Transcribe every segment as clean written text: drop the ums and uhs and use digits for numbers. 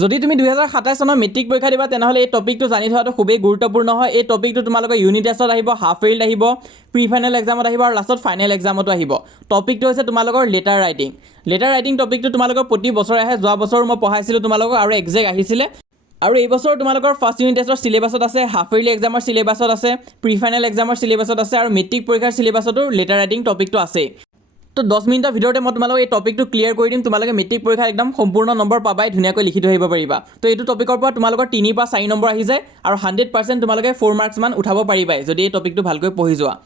যদি তুমি 2027 চনৰ মেট্ৰিক পৰীক্ষা দিবা তেনেহ'লে এই টপিকটো জানি থোৱাটো খুবেই গুৰুত্বপূৰ্ণ হয়। এই টপিকটো তোমালোকৰ ইউনিট টেষ্টত আহিব, হাফ ইয়াৰলিত আহিব, প্ৰি ফাইনেল এক্সামত আহিব আৰু লাষ্টত ফাইনেল এক্সামতো আহিব। টপিকটো হৈছে তোমালোকৰ লেটাৰ ৰাইটিং। লেটাৰ ৰাইটিং টপিকটো তোমালোকৰ প্ৰতি বছৰে আহে। যোৱা বছৰ মই পঢ়াইছিলোঁ তোমালোকক আৰু এক্সাক্ট আহিছিলে। আৰু এই বছৰ তোমালোকৰ ফাৰ্ষ্ট ইউনিট টেষ্টৰ চিলেবাছত আছে, হাফ ইয়াৰলি এক্সামৰ চিলেবাছত আছে, প্ৰি ফাইনেল এক্সামৰ চিলেবাছত আছে আৰু মেট্ৰিক পৰীক্ষাৰ চিলেবাছতো লেটাৰ ৰাইটিং টপিকটো আছে। তো 10 মিনিটৰ ভিতৰতে মই তোমালোকক এই টপিকটো ক্লিয়াৰ কৰি দিম। তোমালোকে মেট্ৰিক পৰীক্ষাত একদম সম্পূৰ্ণ নম্বৰ পাবাই, ধুনীয়াকৈ লিখি থৈ আহিব পাৰিবা। তো এইটো টপিকৰ পৰা তোমালোকৰ 3 পৰা 4 নম্বৰ আহি যায় আৰু 100% তোমালোকে 4 মাৰ্কছ মান উঠাব পাৰিবাই যদি এই টপিকটো ভালকৈ পঢ়ি যোৱা।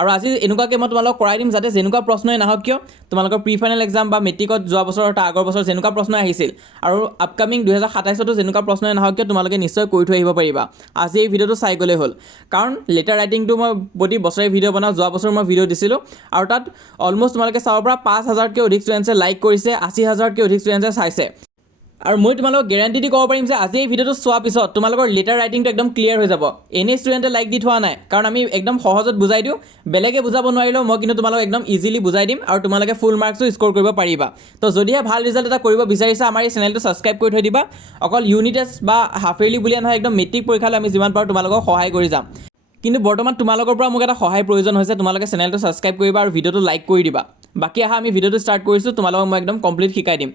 আৰু আজি এনেকুৱাকৈ মই তোমালোকক কৰাই দিম যাতে যেনেকুৱা প্ৰশ্নই নাহক কিয় তোমালোকৰ প্ৰি ফাইনেল এক্সাম বা মেট্ৰিকত যোৱা বছৰ তাৰ আগৰ বছৰ যেনেকুৱা প্ৰশ্ন আহিছিল আৰু আপকামিং 2027তো যেনেকুৱা প্ৰশ্নই নাহক কিয় তোমালোকে নিশ্চয় কৰি থৈ আহিব পাৰিবা। আজি এই ভিডিঅ'টো চাই গ'লে হ'ল, কাৰণ লেটাৰ ৰাইটিংটো মই প্ৰতি বছৰে ভিডিঅ' বনাওঁ। যোৱা বছৰ মই ভিডিঅ' দিছিলোঁ আৰু তাত অলম'ষ্ট তোমালোকে চাব পৰা 5,000তকৈ অধিক ষ্টুডেণ্টছে লাইক কৰিছে, 80,000তকৈ অধিক ষ্টুডেণ্টছে চাইছে। আৰু মই তোমালোকক গেৰাণ্টি দি ক'ব পাৰিম যে আজি এই ভিডিঅ'টো চোৱাৰ পিছত তোমালোকৰ লেটাৰ ৰাইটিংটো একদম ক্লিয়াৰ হৈ যাব। এনেই ষ্টুডেণ্টে লাইক দি থোৱা নাই, কাৰণ আমি একদম সহজত বুজাই দিওঁ। বেলেগে বুজাব নোৱাৰিলেও মই কিন্তু তোমালোকক একদম ইজিলি বুজাই দিম আৰু তোমালোকে ফুল মাৰ্কছো স্ক'ৰ কৰিব পাৰিবা। তো যদিহে ভাল ৰিজাল্ট এটা কৰিব বিচাৰিছা আমাৰ এই চেনেলটো ছাবস্ক্ৰাইব কৰি থৈ দিবা। অকল ইউনিট টেষ্ট বা হাফ ইয়াৰলি বুলিয়ে নহয়, একদম মেট্ৰিক পৰীক্ষালৈ আমি যিমান পাৰোঁ তোমালোকক সহায় কৰি যাম। কিন্তু বৰ্তমান তোমালোকৰ পৰা মোক এটা সহায় প্ৰয়োজন হৈছে। তোমালোকে চেনেলটো ছাবস্ক্ৰাইব কৰিবা আৰু ভিডিঅ'টো লাইক কৰি দিবা। বাকী আহা আমি ভিডিঅ'টো ষ্টাৰ্ট কৰিছোঁ। তোমালোকক মই একদম কমপ্লিট শিকাই দিম।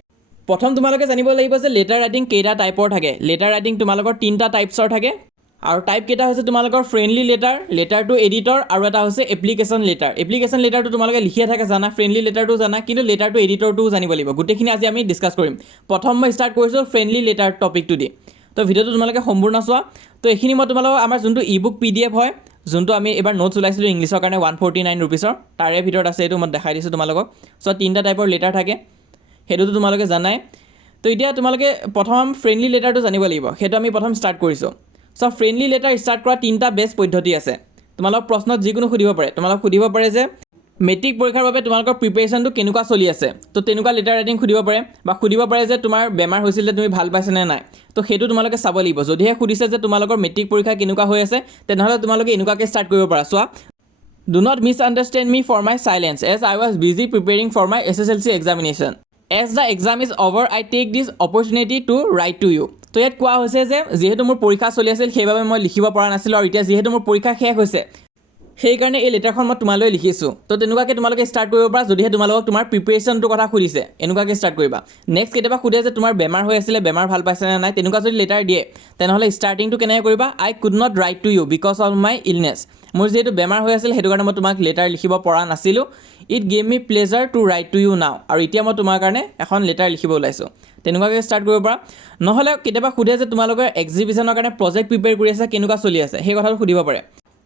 প্ৰথম তোমালোকে জানিব লাগিব যে লেটাৰ ৰাইটিং কেইটা টাইপৰ থাকে। লেটাৰ ৰাইটিং তোমালোকৰ 3টা টাইপছৰ থাকে আৰু টাইপ কেইটা হৈছে তোমালোকৰ friendly letter, letter to editor আৰু এটা হৈছে এপ্লিকেশ্যন লেটাৰ। এপ্লিকেশ্যন লেটাৰটো তোমালোকে লিখিয়ে থাকে জানা, ফ্ৰেণ্ডলি লেটাৰটো জানা, কিন্তু লেটাৰ টু এডিটৰটোও জানিব লাগিব। গোটেইখিনি আজি আমি ডিছকাছ কৰিম। প্ৰথম মই ষ্টাৰ্ট কৰিছোঁ ফ্ৰেণ্ডলি লেটাৰ টপিকটো দি। তো ভিডিঅ'টো তোমালোকে সম্পূৰ্ণ চোৱা। তো এইখিনি মই তোমালোকক আমাৰ যোনটো ই-বুক PDF হয়, যোনটো আমি এবাৰ নোটছ ওলাইছিলোঁ ইংলিছৰ কাৰণে 149 ৰুপিছৰ, তাৰে ভিতৰত আছে। এইটো মই দেখাই দিছোঁ তোমালোকক। চ' 3টা টাইপৰ লেটাৰ থাকে, সেইটোতো তোমালোকে জানাই। তো এতিয়া তোমালোকে প্ৰথম ফ্ৰেণ্ডলি লেটাৰটো জানিব লাগিব, সেইটো আমি প্ৰথম ষ্টাৰ্ট কৰিছোঁ। চ' ফ্ৰেণ্ডলি লেটাৰ ষ্টাৰ্ট কৰা 3টা বেষ্ট পদ্ধতি আছে। তোমালোকক প্ৰশ্নত যিকোনো সুধিব পাৰে। তোমালোকক সুধিব পাৰে যে মেট্ৰিক পৰীক্ষাৰ বাবে তোমালোকৰ প্ৰিপেৰেশ্যনটো কেনেকুৱা চলি আছে, তো তেনেকুৱা লেটাৰ ৰাইটিং সুধিব পাৰে। বা সুধিব পাৰে যে তোমাৰ বেমাৰ হৈছিল যে তুমি ভাল পাইছানে নাই, তো সেইটো তোমালোকে চাব লাগিব। যদিহে সুধিছে যে তোমালোকৰ মেট্ৰিক পৰীক্ষা কেনেকুৱা হৈ আছে, তেনেহ'লে তোমালোকে এনেকুৱাকৈ ষ্টাৰ্ট কৰিব পাৰা। চোৱা, do not misunderstand me for my silence as I was busy preparing for my SSLC examination. As the exam is over I take this opportunity to write to you. তো ইয়াত কোৱা হৈছে যে যিহেতু মোৰ পৰীক্ষা চলি আছিল সেইবাবে মই লিখিব পৰা নাছিলোঁ, আৰু এতিয়া যিহেতু মোৰ পৰীক্ষা শেষ হৈছে সেইকাৰণে এই লেটাৰখন মই তোমালৈ লিখিছোঁ। তো তেনেকুৱাকৈ তোমালোকে ষ্টাৰ্ট কৰিব পাৰা। যদিহে তোমালোকক তোমাৰ প্ৰিপেৰেশ্যনটোৰ কথা সুধিছে এনেকুৱাকৈ ষ্টাৰ্ট কৰিবা। নেক্সট কেতিয়াবা সোধে যে তোমাৰ বেমাৰ হৈ আছিলে, বেমাৰ ভাল পাইছেনে নাই, তেনেকুৱা যদি লেটাৰ দিয়ে তেনেহ'লে ষ্টাৰ্টিংটো কেনেকৈ কৰিবা, I could not write to you because of my illness. মোৰ যিহেতু বেমাৰ হৈ আছিল সেইটো কাৰণে মই তোমাক লেটাৰ লিখিব পৰা নাছিলোঁ। It gave me pleasure to write to you now. আৰু এতিয়া মই তোমাৰ কাৰণে এখন লেটাৰ লিখিব ওলাইছোঁ। তেনেকুৱাকৈ ষ্টাৰ্ট কৰিব পাৰা। নহ'লে কেতিয়াবা সোধে যে তোমালোকৰ এক্সিবিশ্যনৰ কাৰণে প্ৰজেক্ট প্ৰিপেয়াৰ কৰি আছে, কেনেকুৱা চলি আছে, সেই কথাটো সুধিব পাৰে।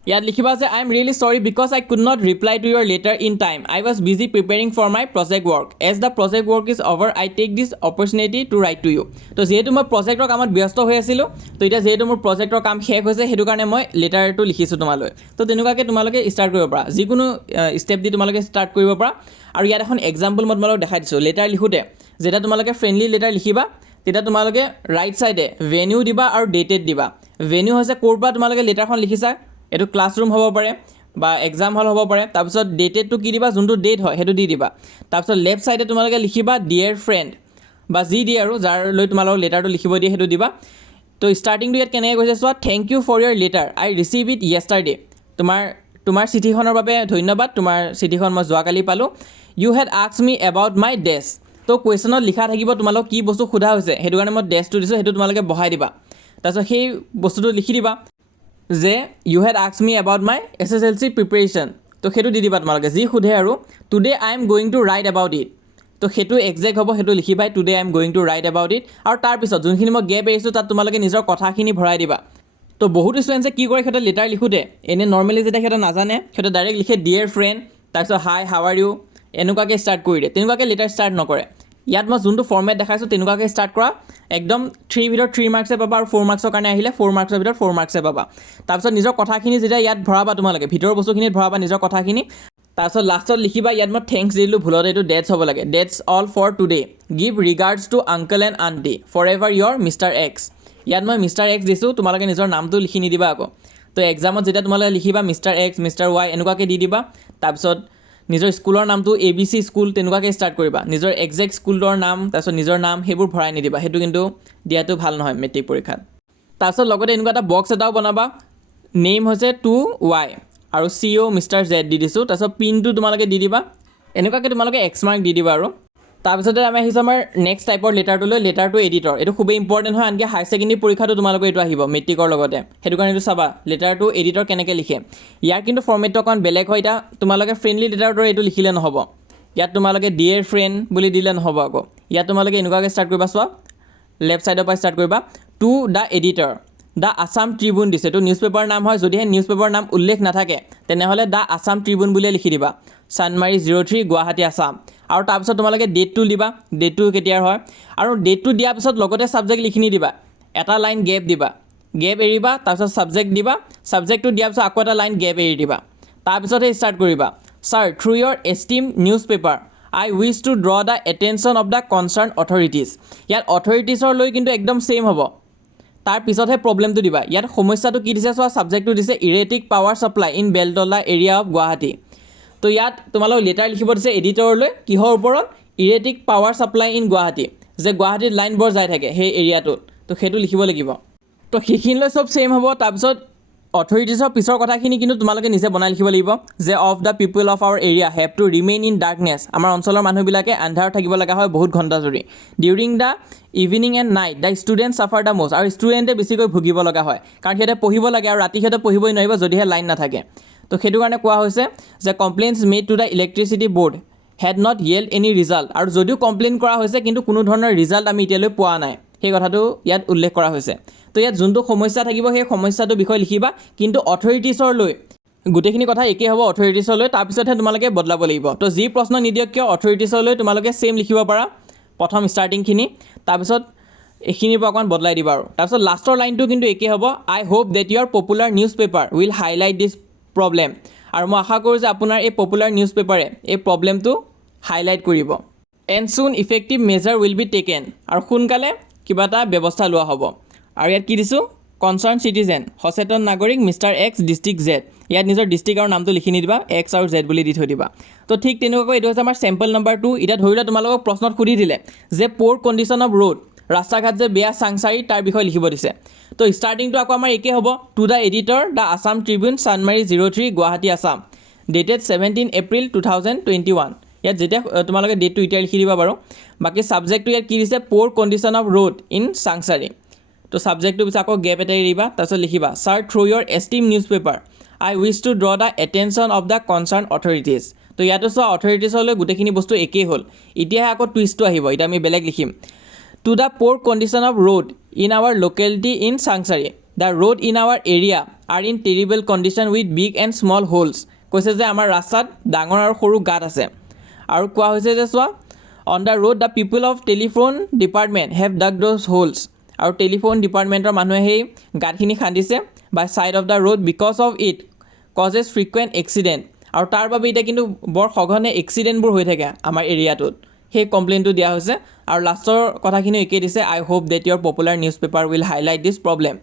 ইয়াত লিখিবা যে I am really sorry because I could not reply to your letter in time. I was busy preparing for my project work. As the project work is over I take this opportunity to write to you. তো যিহেতু মই প্ৰজেক্টৰ কামত ব্যস্ত হৈ আছিলোঁ, তো এতিয়া যিহেতু মোৰ প্ৰজেক্টৰ কাম শেষ হৈছে সেইটো কাৰণে মই লেটাৰটো লিখিছোঁ তোমালৈ। তো তেনেকুৱাকৈ তোমালোকে ষ্টাৰ্ট কৰিব পাৰা, যিকোনো ষ্টেপ দি তোমালোকে ষ্টাৰ্ট কৰিব পাৰা। আৰু ইয়াত এখন এক্সাম্পল মই তোমালোকক দেখাই দিছোঁ। লেটাৰ লিখোঁতে যেতিয়া তোমালোকে ফ্ৰেণ্ডলি লেটাৰ লিখিবা তেতিয়া তোমালোকে ৰাইট ছাইডে ভেনিউ দিবা আৰু ডেটেড দিবা। ভেনিউ হৈছে ক'ৰ পৰা তোমালোকে লেটাৰখন লিখিছা, এইটো ক্লাছৰুম হ'ব পাৰে বা এক্সাম হল হ'ব পাৰে। তাৰপিছত ডেটেডটো কি দিবা, যোনটো ডেট হয় সেইটো দি দিবা। তাৰপিছত লেফ্ট ছাইডে তোমালোকে লিখিবা ডিয়েৰ ফ্ৰেণ্ড বা যি দিয়ে আৰু যাৰ লৈ তোমালোকক লেটাৰটো লিখিব দিয়ে সেইটো দিবা। তো ষ্টাৰ্টিংটো ইয়াত কেনেকৈ কৈছে চোৱা, thank you for your letter I received it yesterday. তোমাৰ চিঠিখনৰ বাবে ধন্যবাদ, তোমাৰ চিঠিখন মই যোৱাকালি পালোঁ। You had asked me about my days. তো কুৱেশ্যনত লিখা থাকিব তোমালোকক কি বস্তু সোধা হৈছে, সেইটো কাৰণে মই ডেছটো দিছোঁ, সেইটো তোমালোকে বহাই দিবা। তাৰপিছত সেই বস্তুটো লিখি দিবা যে you had asked me about my SSLC preparation. তো সেইটো দি দিবা তোমালোকে যি সোধে আৰু। Today I am going to write about it. তো সেইটো একজেক্ট হ'ব, সেইটো লিখিবাই today I am going to write about it. আৰু তাৰপিছত যোনখিনি মই গেপ এৰিছোঁ তাত তোমালোকে নিজৰ কথাখিনি ভৰাই দিবা। তো বহুতো ষ্টুডেণ্টছে কি কৰে, সিহঁতে লেটাৰ লিখোঁতে এনেই নৰ্মেলি যেতিয়া সিহঁতে নাজানে সিহঁতে ডাইৰেক্ট লিখে ডিয়েৰ ফ্ৰেণ্ড, তাৰপিছত হাই হাউ আৰ ইউ, এনেকুৱাকৈ ষ্টাৰ্ট কৰি দিয়ে। তেনেকুৱাকৈ লেটাৰ ষ্টাৰ্ট নকৰে। ইয়াত মই যোনটো ফৰ্মেট দেখাইছোঁ তেনেকুৱাকৈ ষ্টাৰ্ট কৰা। একদম 3 ভিতৰত 3 মাৰ্কছে পাবা আৰু 4 মাৰ্কছৰ কাৰণে আহিলে 4 মাৰ্কছৰ ভিতৰত 4 মাৰ্কছে পাবা। তাৰপিছত নিজৰ কথাখিনি যেতিয়া ইয়াত ভৰাবা তোমালোকে, ভিতৰৰ বস্তুখিনিত ভৰাবা নিজৰ কথাখিনি। তাৰপিছত লাষ্টত লিখিবা, ইয়াত মই থেংকছ দিলোঁ ভুলত, এইটো ডেটছ হ'ব লাগে। That's all for today, give regards to uncle and aunty, for ever yours mister X. ইয়াত মই মিষ্টাৰ এক্স দিছোঁ, তোমালোকে নিজৰ নামটো লিখি নিদিবা আকৌ। তো এক্সামত যেতিয়া তোমালোকে লিখিবা মিষ্টাৰ এক্স, মিষ্টাৰ ৱাই এনেকুৱাকৈ দি দিবা। তাৰপিছত নিজৰ স্কুলৰ নামটো ABC স্কুল তেনেকুৱাকৈ ষ্টাৰ্ট কৰিবা, নিজৰ একজেক্ট স্কুলৰ নাম তাৰপিছত নিজৰ নাম সেইবোৰ ভৰাই নিদিবা, সেইটো কিন্তু দিয়াটো ভাল নহয় মেট্ৰিক পৰীক্ষাত। তাৰপিছত লগতে এনেকুৱা এটা বক্স এটাও বনাবা, নেম হৈছে 2Y আৰু CO Mr. Z দি দিছোঁ, তাৰপিছত পিনটো তোমালোকে দি দিবা, এনেকুৱাকৈ তোমালোকে X মাৰ্ক দি দিবা। আৰু তাৰপিছতে আমি আহিছোঁ আমাৰ নেক্সট টাইপৰ লেটাৰটোলৈ, লেটাৰটো এডিটৰ। এইটো খুবেই ইম্পৰ্টেণ্ট হয়, আনকি হায়াৰ ছেকেণ্ডেৰী পৰীক্ষাটো তোমালোকৰ এইটো আহিব মেট্ৰিকৰ লগতে, সেইটো কাৰণে এইটো চাবা লেটাৰটো এডিটৰ কেনেকৈ লিখে। ইয়াৰ কিন্তু ফৰ্মেটটো অকণমান বেলেগ হয়, এতিয়া তোমালোকে ফ্ৰেণ্ডলি লেটাৰৰ দৰে এইটো লিখিলে নহ'ব, ইয়াত তোমালোকে ডিয়েৰ ফ্ৰেণ্ড বুলি দিলে নহ'ব। আকৌ ইয়াত তোমালোকে এনেকুৱাকৈ ষ্টাৰ্ট কৰিবা, চোৱা লেফ্ট ছাইডৰ পৰা ষ্টাৰ্ট কৰিবা, two the editor, the Assam Tribune দিছে, এইটো নিউজ পেপাৰ নাম হয়, যদিহে নিউজ পেপাৰ নাম উল্লেখ নাথাকে তেনেহ'লে দ্য আছাম ট্ৰিবিউন বুলিয়ে লিখি দিবা, চানমাৰী 03 গুৱাহাটী আছাম। আৰু তাৰপিছত তোমালোকে ডেটটো দিবা, ডেটটো কেতিয়াৰ হয়, আৰু ডেটটো দিয়াৰ পিছত লগতে ছাবজেক্ট লিখি দিবা, এটা লাইন গেপ দিবা, গেপ এৰিবা, তাৰপিছত ছাবজেক্ট দিবা, ছাবজেক্টটো দিয়াৰ পিছত আকৌ এটা লাইন গেপ এৰি দিবা, তাৰপিছতহে ষ্টাৰ্ট কৰিবা, sir through your esteemed newspaper I wish to draw the attention of the concerned authorities. ইয়াত অথৰিটিজৰ লৈ কিন্তু একদম ছেইম হ'ব, তাৰপিছতহে প্ৰব্লেমটো দিবা। ইয়াত সমস্যাটো কি দিছে চোৱা, ছাবজেক্টটো দিছে erratic power supply in Beltola area of Guwahati. তো ইয়াত তোমালোক লেটাৰ লিখিব দিছে এডিটৰলৈ, কিহৰ ওপৰত, erratic power supply in Guwahati, যে গুৱাহাটীত লাইনবোৰ যাই থাকে সেই এৰিয়াটোত, তো সেইটো লিখিব লাগিব। তো সেইখিনিলৈ চব ছেইম হ'ব। তাৰপিছত অথৰিটিজৰ পিছৰ কথাখিনি কিন্তু তোমালোকে নিজে বনাই লিখিব লাগিব, যে of the people of our area have to remain in darkness, আমাৰ অঞ্চলৰ মানুহবিলাকে আন্ধাৰত থাকিব লগা হয় বহুত ঘণ্টা জুৰি। During the evening and night the student suffer the most, আৰু ষ্টুডেণ্টে বেছিকৈ ভুগিব লগা হয়, কাৰণ সিহঁতে পঢ়িব লাগে আৰু ৰাতি সিহঁতে পঢ়িবই নোৱাৰিব যদিহে লাইন নাথাকে। তো সেইটো কাৰণে কোৱা হৈছে যে complaints made to the electricity board had not yield any result, আৰু যদিও কমপ্লেইন কৰা হৈছে কিন্তু কোনো ধৰণৰ ৰিজাল্ট আমি এতিয়ালৈ পোৱা নাই, সেই কথাটো ইয়াত উল্লেখ কৰা হৈছে। তো ইয়াত যোনটো সমস্যা থাকিব সেই সমস্যাটোৰ বিষয়ে লিখিবা, কিন্তু অথৰিটিছলৈ গোটেইখিনি কথা একেই হ'ব অথৰিটিছলৈ, তাৰপিছতহে তোমালোকে বদলাব লাগিব। তো যি প্ৰশ্ন নিদিয়ক কিয় অথৰিটিছলৈ তোমালোকে ছেইম লিখিব পাৰা প্ৰথম ষ্টাৰ্টিংখিনি, তাৰপিছত এইখিনিৰ পৰা অকণমান বদলাই দিবা। আৰু তাৰপিছত লাষ্টৰ লাইনটো কিন্তু একেই হ'ব, I hope that your popular newspaper will highlight this problem, আৰু মই আশা কৰোঁ যে আপোনাৰ এই পপুলাৰ নিউজ পেপাৰে এই প্ৰব্লেমটো হাইলাইট কৰিব। And soon effective measure will be taken, আৰু সোনকালে কিবা এটা ব্যৱস্থা লোৱা হ'ব। আৰু ইয়াত কি দিছোঁ, কনচাৰ্ণ চিটিজেন সচেতন নাগৰিক মিষ্টাৰ এক্স ডিষ্ট্ৰিক্ট জেড, ইয়াত নিজৰ ডিষ্ট্ৰিক্ট আৰু নামটো লিখি নিদিবা, এক্স আৰু জেড বুলি দি থৈ দিবা। তো ঠিক তেনেকুৱাকৈ এইটো হৈছে আমাৰ চেম্পল নম্বৰ 2। এতিয়া ধৰি লোৱা তোমালোকক প্ৰশ্নত সুধি দিলে যে প'ৰ কণ্ডিশ্যন অফ ৰোড, ৰাস্তা ঘাট যে বেয়া চাংচাৰি তাৰ বিষয়ে লিখিব দিছে। তো ষ্টাৰ্টিংটো আকৌ আমাৰ একেই হ'ব, to the editor the Assam Tribune Chandmari 03 Guwahati Assam, dated 17 April 2021। ইয়াত যেতিয়া তোমালোকে ডেটটো এতিয়া লিখি দিবা বাৰু। বাকী ছাবজেক্টটো ইয়াত কি দিছে, poor condition of road in Changsari, তো ছাবজেক্টটো পিছত আকৌ গেপ এটা এৰিবা, তাৰপিছত লিখিবা sir through your esteemed newspaper I wish to draw the attention of the concerned authorities. তো ইয়াতো চোৱা অথৰিটিছলৈ গোটেইখিনি বস্তু একেই হ'ল, এতিয়াহে আকৌ টুইষ্টটো আহিব, এতিয়া আমি বেলেগ লিখিম, to the poor condition of road in our locality in Changsari, the road in our area are in terrible condition with big and small holes, কৈছে যে আমাৰ ৰাস্তাত ডাঙৰ আৰু সৰু গাঁত আছে। আৰু কোৱা হৈছে যে চোৱা on the road the people of telephone department have dug those holes, আৰু টেলিফোন ডিপাৰ্টমেণ্টৰ মানুহে সেই গাঁতখিনি খান্দিছে by side of the road because of it causes frequent accident, আৰু তাৰ বাবে এতিয়া কিন্তু বৰ সঘনে এক্সিডেণ্টবোৰ হৈ থাকে আমাৰ এৰিয়াটোত, সেই কমপ্লেইনটো দিয়া হৈছে। আৰু লাষ্টৰ কথাখিনি একেই দিছে, I hope that your popular newspaper will highlight this problem.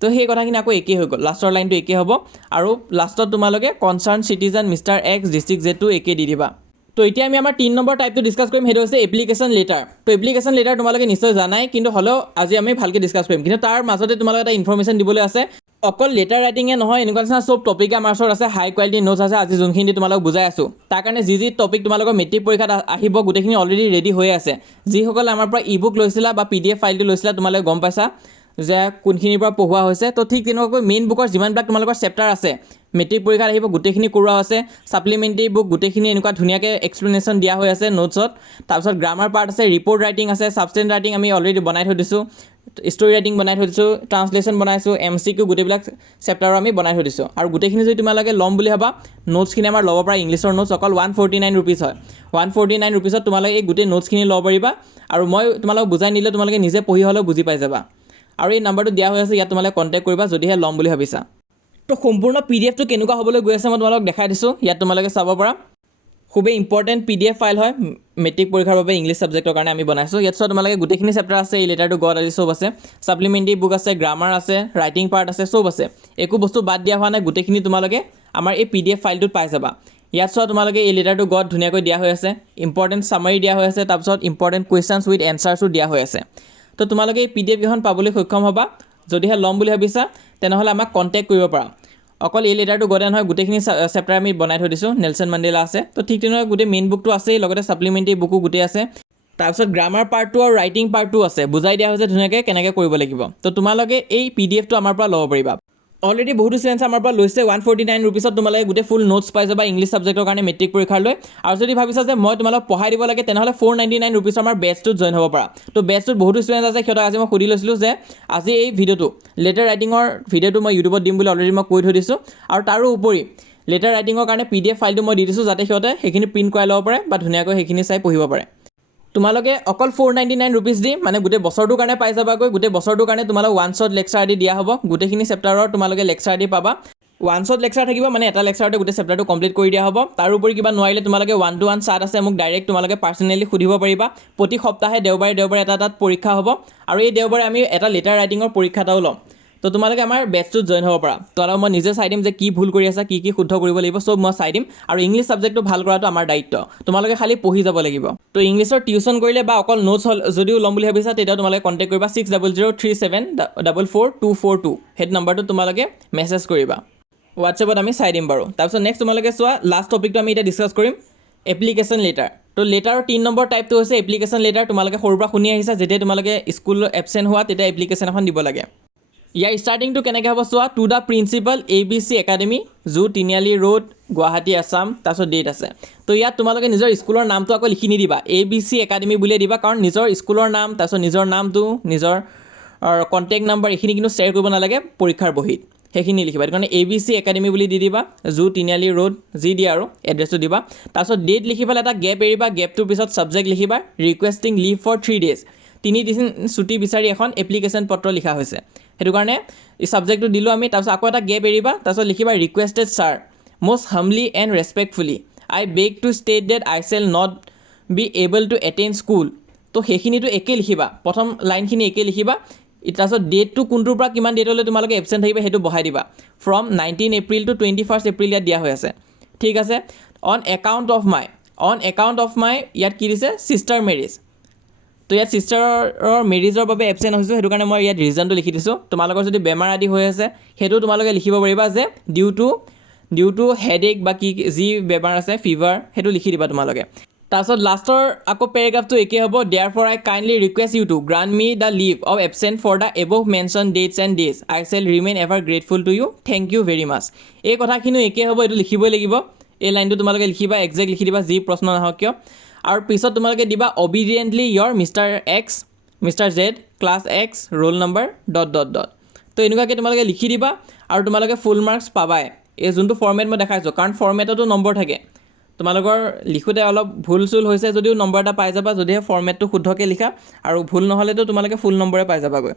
তো সেই কথাখিনি আকৌ একেই হৈ গ'ল, লাষ্টৰ লাইনটো একেই হ'ব, আৰু লাষ্টত তোমালোকে concerned citizen mister X district জেডটো একেই দি দিবা। তো এতিয়া আমি আমাৰ 3 নম্বৰ টাইপটো ডিছকাছ কৰিম, সেইটো হৈছে এপ্লিকেশ্যন লেটাৰ। তো এপ্লিকেশ্যন লেটাৰ তোমালোকে নিশ্চয় জানাই, কিন্তু হ'লেও আজি আমি ভালকৈ ডিছকাছ কৰিম, কিন্তু তাৰ মাজতে তোমালোকে এটা ইনফৰ্মেশ্যন দিবলৈ আছে। অকল লেটাৰ ৰাইটিঙে নহয়, এনেকুৱা নিচিনা চব টপিক আমাৰ ওচৰত আছে, হাই কোৱালিটি নোটছ আছে। আজি যোনখিনি তোমালোকক বুজাই আছোঁ তাৰ কাৰণে যি টপিক তোমালোকৰ মেট্ৰিক পৰীক্ষাত আহিব গোটেইখিনি অলৰেডি ৰেডি হৈ আছে। যিসকলে আমাৰ পৰা ই বুক লৈছিলা বা PDF ফাইলটো লৈছিলা তোমালোকে গম পাইছা যে কোনখিনিৰ পৰা পঢ়োৱা হৈছে। তো ঠিক তেনেকুৱাকৈ মেইন বুকৰ যিমানবিলাক তোমালোকৰ চেপ্টাৰ আছে মেট্ৰিক পৰীক্ষাত আহিব গোটেইখিনি কৰোৱা আছে। ছাপ্লিমেণ্টাৰী বুক গোটেইখিনি এনেকুৱা ধুনীয়াকৈ এক্সপ্লেনেশ্যন দিয়া হৈ আছে নোটছত। তাৰপিছত গ্ৰামাৰ পাৰ্ট আছে, ৰিপৰ্ট ৰাইটিং আছে, ছাবষ্টেঞ্চ ৰাইটিং আমি অলৰেডি বনাই থৈ দিছোঁ, ষ্টৰি ৰাইটিং বনাই থৈ দিছোঁ, ট্ৰান্সলেশ্যন বনাইছোঁ, MCQ গোটেইবিলাক চেপ্টাৰো আমি বনাই থৈ দিছোঁ। আৰু গোটেইখিনি যদি তোমালোকে ল'ম বুলি ভাবা নোটছখিনি আমাৰ ল'ব পৰা ইংলিছৰ নোটছ অকল 149 ৰুপিজ হয়। 149 ৰুপিজত তোমালোকে এই গোটেই নোটছখিনি ল'ব পাৰিবা, আৰু মই তোমালোকক বুজাই নিলে তোমালোকে নিজে পঢ়ি হ'লেও বুজি পাই যাবা। আৰু এই নাম্বাৰটো দিয়া হৈ আছে, ইয়াত তোমালোকে কণ্টেক্ট কৰিবা যদিহে ল'ম বুলি ভাবিছা। তো সম্পূৰ্ণ PDFটো কেনেকুৱা হ'বলৈ গৈ আছে মই তোমালোকক দেখাই দিছোঁ, ইয়াত তোমালোকে চাব পাৰা। খুবেই ইম্পৰ্টেণ্ট PDF ফাইল হয়, মেট্ৰিক পৰীক্ষাৰ বাবে ইংলিছ ছাবজেক্টৰ কাৰণে আমি বনাইছোঁ। ইয়াত চোৱা তোমালোকে গোটেইখিনি চেপ্টাৰ আছে, এই লেটাৰ টু গড আদি চব আছে, ছাপ্লিমেণ্টাৰী বুক আছে, গ্ৰামাৰ আছে, ৰাইটিং পাৰ্ট আছে, চব আছে, একো বস্তু বাদ দিয়া হোৱা নাই। গোটেইখিনি তোমালোকে আমাৰ এই PDF ফাইলটোত পাই যাবা। ইয়াত চোৱা তোমালোকে এই লেটাৰটো গত ধুনীয়াকৈ দিয়া হৈ আছে, ইম্পৰ্টেণ্ট চামাৰী দিয়া হৈ আছে, তাৰপিছত ইম্পৰ্টেণ্ট কুৱেশ্যনছ উইথ এনচাৰ্ছো দিয়া হৈ আছে। তো তোমালোকে এই PDF কেইখন পাবলৈ সক্ষম হ'বা। যদিহে ল'ম বুলি ভাবিছা তেনেহ'লে আমাক কণ্টেক্ট কৰিব পাৰা। অকল এই লেটাৰটো গতে নহয়, গোটেইখিনি চেপ্টাৰ আমি বনাই থৈ দিছোঁ, নেলছন মেণ্ডেলা আছে। তো ঠিক তেনেদৰে গোটেই মেইন বুকটো আছেই, লগতে ছাপ্লিমেণ্টাৰী বুকো গোটেই আছে। তাৰপিছত গ্ৰামাৰ পাৰ্টটো আৰু ৰাইটিং পাৰ্টটো আছে, বুজাই দিয়া হৈছে ধুনীয়াকৈ কেনেকৈ কৰিব লাগিব। তো তোমালোকে এই PDFটো আমাৰ পৰা ল'ব পাৰিবা। অলৰেডি বহুতো ষ্টুডেণ্টছ আমাৰ পৰা লৈছে 149 ৰুপিছত তোমালোকে গোটেই ফুল নোটছ পাই যাবা ইংলিছ ছাবজেক্টৰ কাৰণে মেট্ৰিক পৰীক্ষাৰ লৈ। আৰু যদি ভাবিছা যে মই তোমালোকক পঢ়াই দিব লাগে তেনেহ'লে 499 ৰুপিছৰ আমাৰ বেটছটোত জইন হ'ব পাৰা। তো বেটছটোত বহুতো ষ্টুডেণ্টছ আছে, সিহঁতক আজি মই সুধি লৈছিলোঁ যে আজি এই ভিডিঅ'টো লেটাৰ ৰাইটিঙৰ ভিডিঅ'টো মই ইউটিউবত দিম বুলি অলৰেডি মই কৈ থৈ দিছোঁ। আৰু তাৰো উপৰি লেটাৰ ৰাইটিঙৰ কাৰণে PDF ফাইলটো মই দি দিছোঁ, যাতে সিহঁতে সেইখিনি প্ৰিণ্ট কৰাই ল'ব পাৰে বা ধুনীয়াকৈ সেইখিনি চাই পঢ়িব পাৰে। তোমালোকে অকল 499 ৰুপিছ দি মানে গোটেই বছৰটোৰ কাৰণে পাই যাবাগৈ। গোটেই বছৰটোৰ কাৰণে তোমালোক ওৱান শ্বট লেকচাৰ দি দিয়া হ'ব, গোটেইখিনি চেপ্টাৰৰ তোমালোকে লেকচাৰ দি পাবা। ওৱান শ্বট লেকচাৰ থাকিব, মানে এটা লেকচাৰতে গোটেই চেপ্টাৰটো কমপ্লিট কৰি দিয়া হ'ব। তাৰোপৰি কিবা নোৱাৰিলে তোমালোকে 1-to-1 চাট আছে, মোক ডাইৰেক্ট তোমালোকে পাৰ্চনেলি সুধিব পাৰিবা। প্ৰতি সপ্তাহে দেওবাৰে এটা তাত পৰীক্ষা হ'ব, আৰু এই দেওবাৰে আমি এটা লেটাৰ ৰাইটিঙৰ পৰীক্ষা এটাও ল'ম। তো তোমালোকে আমাৰ বেটছটোত জইন হ'ব পাৰা। তো অলপ মই নিজে চাই দিম যে কি ভুল কৰি আছা, কি শুদ্ধ কৰিব লাগিব, চব মই চাই দিম। আৰু ইংলিছ ছাবজেক্টটো ভাল কৰাটো আমাৰ দায়িত্ব, তোমালোকে খালি পঢ়ি যাব লাগিব। তো ইংলিছৰ টিউশ্যন কৰিলে বা অকল নোটছ যদিও ল'ম বুলি ভাবিছা তেতিয়াও তোমালোকে কণ্টেক্ট কৰিবা 6003744242 সেইটো নম্বৰটোত তোমালোকে মেছেজ কৰিবা। হোৱাটছএপত আমি চাই দিম বাৰু। তাৰপিছত নেক্সট তোমালোকে চোৱা, লাষ্ট টপিকটো আমি এতিয়া ডিছকাছ কৰিম, এপ্লিকেশ্যন লেটাৰ। তো লেটাৰৰ 3 নম্বৰ টাইপটো হৈছে এপ্লিকেশ্যন লেটাৰ। তোমালোকে সৰুৰ পৰা শুনি আহিছা, যেতিয়া তোমালোকে স্কুল এবচেণ্ট হোৱা তেতিয়া এপ্লিকেশ্যন এখন দিব লাগে। ইয়াৰ ষ্টাৰ্টিংটো কেনেকৈ হ'ব চোৱা, to the principal ABC Academy, Zoo Tiniali Road, Guwahati, Assam, তাৰপিছত ডেট আছে। তো ইয়াত তোমালোকে নিজৰ স্কুলৰ নামটো আকৌ লিখি নিদিবা, ABC একাডেমি বুলিয়ে দিবা, কাৰণ নিজৰ স্কুলৰ নাম তাৰপিছত নিজৰ নামটো, নিজৰ কণ্টেক্ট নাম্বাৰ এইখিনি কিন্তু শ্বেয়াৰ কৰিব নালাগে পৰীক্ষাৰ বহীত, সেইখিনি লিখিবা। সেইটো কাৰণে ABC একাডেমি বুলি দি দিবা, জু তিনিআলি ৰোড, যি দিয়া আৰু এড্ৰেছটো দিবা। তাৰপিছত ডেট লিখি পেলাই এটা গেপ এৰিবা, গেপটোৰ পিছত ছাবজেক্ট লিখিবা, ৰিকুৱেষ্টিং লিভ ফৰ 3 days, 3 দিন ছুটি বিচাৰি এখন এপ্লিকেশ্যন পত্ৰ লিখা হৈছে, সেইটো কাৰণে এই ছাবজেক্টটো দিলোঁ আমি। তাৰপিছত আকৌ এটা গেপ এৰিবা, তাৰপিছত লিখিবা requested sir, most humbly and respectfully I beg to state that I shall not be able to attend school। তো সেইখিনিতো একেই লিখিবা, প্ৰথম লাইনখিনি একেই লিখিবা। তাৰপিছত ডেটটো কোনটোৰ পৰা কিমান ডেটলৈ তোমালোকে এবচেণ্ট থাকিবা সেইটো বহাই দিবা, ফ্ৰম 19 এপ্ৰিল to 21 এপ্ৰিল ইয়াত দিয়া হৈ আছে, ঠিক আছে। অন একাউণ্ট অফ মাই ইয়াত কি দিছে, ছিষ্টাৰ মেৰিজ। তো ইয়াত ছিষ্টাৰৰ মেৰিজৰ বাবে এবচেণ্ট হৈছোঁ, সেইটো কাৰণে মই ইয়াত ৰিজনটো লিখি দিছোঁ। তোমালোকৰ যদি বেমাৰ আদি হৈ আছে সেইটো তোমালোকে লিখিব পাৰিবা যে ডিউ টু হেডেক বা কি যি বেমাৰ আছে, ফিভাৰ, সেইটো লিখি দিবা তোমালোকে। তাৰপিছত লাষ্টৰ আকৌ পেৰেগ্ৰাফটো একেই হ'ব, therefore I kindly request you to grant me the leave of absent for the above mention dates and days, I shall remain ever grateful to you, thank you very much. এই কথাখিনিও একেই হ'ব, এইটো লিখিবই লাগিব। এই লাইনটো তোমালোকে লিখিবা, একজেক্ট লিখি দিবা, যি প্ৰশ্ন নাহক কিয়। আৰু পিছত তোমালোকে দিবা obediently yours mister X, mister Z, class X, roll number ... তো এনেকুৱাকৈ তোমালোকে লিখি দিবা, আৰু তোমালোকে ফুল মাৰ্কছ পাবাই। এই যোনটো ফৰ্মেট মই দেখাইছোঁ, কাৰণ ফৰ্মেটতো নম্বৰ থাকে, তোমালোকৰ লিখোঁতে অলপ ভুল চুল হৈছে যদিও নম্বৰ এটা পাই যাবা, যদিহে ফৰ্মেটটো শুদ্ধকৈ লিখা, আৰু ভুল নহ'লেতো তোমালোকে ফুল নম্বৰে পাই যাবাগৈ।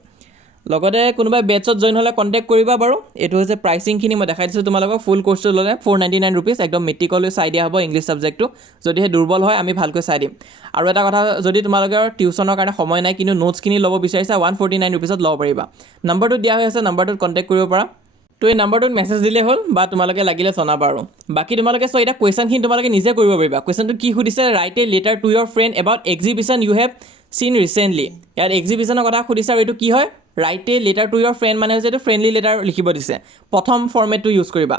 লগতে কোনোবাই বেটছত জইন হ'লে কণ্টেক্ট কৰিবা বাৰু। এইটো হৈছে প্ৰাইচিংখিনি মই দেখাই দিছোঁ তোমালোকক। ফুল কোৰ্চটো ল'লে 499 ৰুপিছ, একদম মেট্ৰিকলৈ চাই দিয়া হ'ব ইংলিছ ছাবজেক্টটো। যদিহে দুৰ্বল হয় আমি ভালকৈ চাই দিম। আৰু এটা কথা, যদি তোমালোকৰ টিউশ্যনৰ কাৰণে সময় নাই কিন্তু নোটছখিনি ল'ব বিচাৰিছা, 149 ৰুপিছত ল'ব পাৰিবা। নম্বৰটো দিয়া হৈ আছে, নম্বৰটোত কণ্টেক্ট কৰিব পাৰা। তো এই নম্বৰটোত মেছেজ দিলেই হ'ল, বা তোমালোকে লাগিলে জনাবা আৰু। বাকী তোমালোকে চোৱা, এতিয়া কুৱেশ্যনখিনি তোমালোকে নিজে কৰিব পাৰিবা। কুৱেশ্যনটো কি সুধিছে, write a letter to your friend about exhibition you have seen recently. ইয়াত এক্সিবিশ্যনৰ কথা সুধিছে, আৰু এইটো কি হয়, write a letter to your friend মানে হৈছে এইটো ফ্ৰেণ্ডলি লেটাৰ লিখিব দিছে, প্ৰথম ফৰ্মেটটো ইউজ কৰিবা।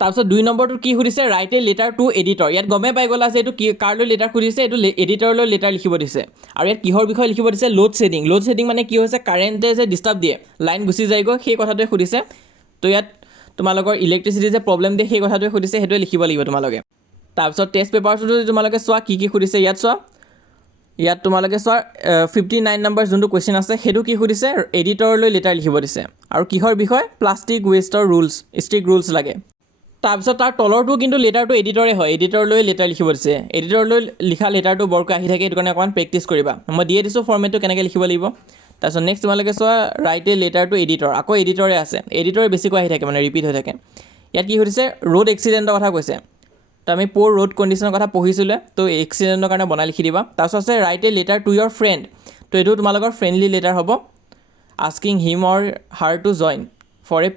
তাৰপিছত 2 নম্বৰটো কি সুধিছে, write a letter two editor. ইয়াত গমেই পাই গ'লা যে এইটো কি কাৰলৈ লেটাৰ সুধিছে, এইটো এডিটৰলৈ লেটাৰ লিখিব দিছে। আৰু ইয়াত কিহৰ বিষয়ে লিখিব দিছে, লোড শ্বেডিং মানে কি হৈছে, কাৰেণ্টে যে ডিষ্টাৰ্ব দিয়ে, লাইন গুচি যায়গৈ, সেই কথাটোৱে সুধিছে। তো ইয়াত তোমালোকৰ ইলেক্ট্ৰিচিটি যে প্ৰব্লেম দিয়ে সেই কথাটোৱে সুধিছে, সেইটোৱে লিখিব লাগিব তোমালোকে। তাৰপিছত টেষ্ট পেপাৰটো যদি তোমালোকে চোৱা কি সুধিছে, ইয়াত চোৱা, ইয়াত তোমালোকে চোৱা 59 নম্বৰ যোনটো কুৱেশ্যন আছে সেইটো কি সুধিছে, এডিটৰলৈ লেটাৰ লিখিব দিছে। আৰু কিহৰ বিষয়, প্লাষ্টিক ৱেষ্টৰ ষ্ট্ৰিক্ট ৰুলছ লাগে। তাৰপিছত তাৰ তলৰটো কিন্তু লেটাৰটো এডিটৰে হয়, এডিটৰলৈ লেটাৰ লিখিব দিছে। এডিটৰলৈ লিখা লেটাৰটো বৰকৈ আহি থাকে, সেইটো কাৰণে অকণমান প্ৰেক্টিছ কৰিবা। মই দিয়ে দিছোঁ ফৰ্মেটটো কেনেকৈ লিখিব লাগিব। তাৰপিছত নেক্সট তোমালোকে চোৱা, right a letter two editor, আকৌ এডিটৰে আছে, এডিটৰে বেছিকৈ আহি থাকে, মানে ৰিপিট হৈ থাকে। ইয়াত কি সুধিছে, ৰোড এক্সিডেণ্টৰ কথা কৈছে। তো আমি প'ৰ ৰোড কণ্ডিশ্যনৰ কথা পঢ়িছিলোঁ, তো এক্সিডেণ্টৰ কাৰণে বনাই লিখি দিবা। তাৰপিছত আছে write a letter to your friend, তো এইটো তোমালোকৰ ফ্ৰেণ্ডলি লেটাৰ হ'ব, asking him or her to join for a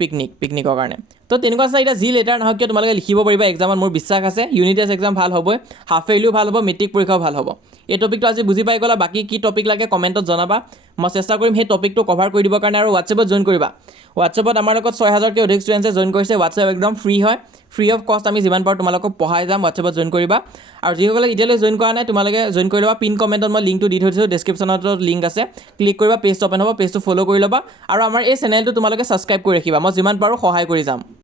পিকনিকৰ কাৰণে তো তেনেকুৱা আছে এতিয়া যি লেটাৰ নহওক কিয় তোমালোকে লিখিব পাৰিবা এক্সামত মোৰ বিশ্বাস আছে ইউনিট টেষ্ট এক্সাম ভাল হ'বই হাফ ইয়াৰলিও ভাল হ'ব মেট্ৰিক পৰীক্ষাও ভাল হ'ব এই টপিকটো আজি বুজি পাই গ'লা বাকী কি টপিক লাগে কমেণ্টত জনাবা মই চেষ্টা কৰিম সেই টপিকটো কভাৰ কৰি দিবৰ কাৰণে আৰু হোৱাটছএপত জইন কৰিবা হোৱাটছএপত আমাৰ লগত 6000কৈ অধিক ষ্টুডেণ্টছে জইন কৰিছে হোৱাটছএপ একদম ফ্ৰী হয় ফ্ৰী অফ কষ্ট আমি যিমান পাৰোঁ তোমালোকক পঢ়াই যাম হোৱাটছএপত জইন কৰিবা আৰু যিসকলে এতিয়ালৈ জইন কৰা নাই তোমালোকে জইন কৰি ল'বা পিন কমেণ্টত মই লিংকটো দি থৈ দিছোঁ ডেছক্ৰিপশ্যনত লিংক আছে ক্লিক কৰিবা পেজটো অ'পেন হ'ব পেজটো ফ'ল' কৰি ল'বা আৰু আমাৰ এই চেনেলটো তোমালোকে ছাবস্ক্ৰাইব কৰি ৰাখিবা মই যিমান পাৰোঁ সহায় কৰি যাম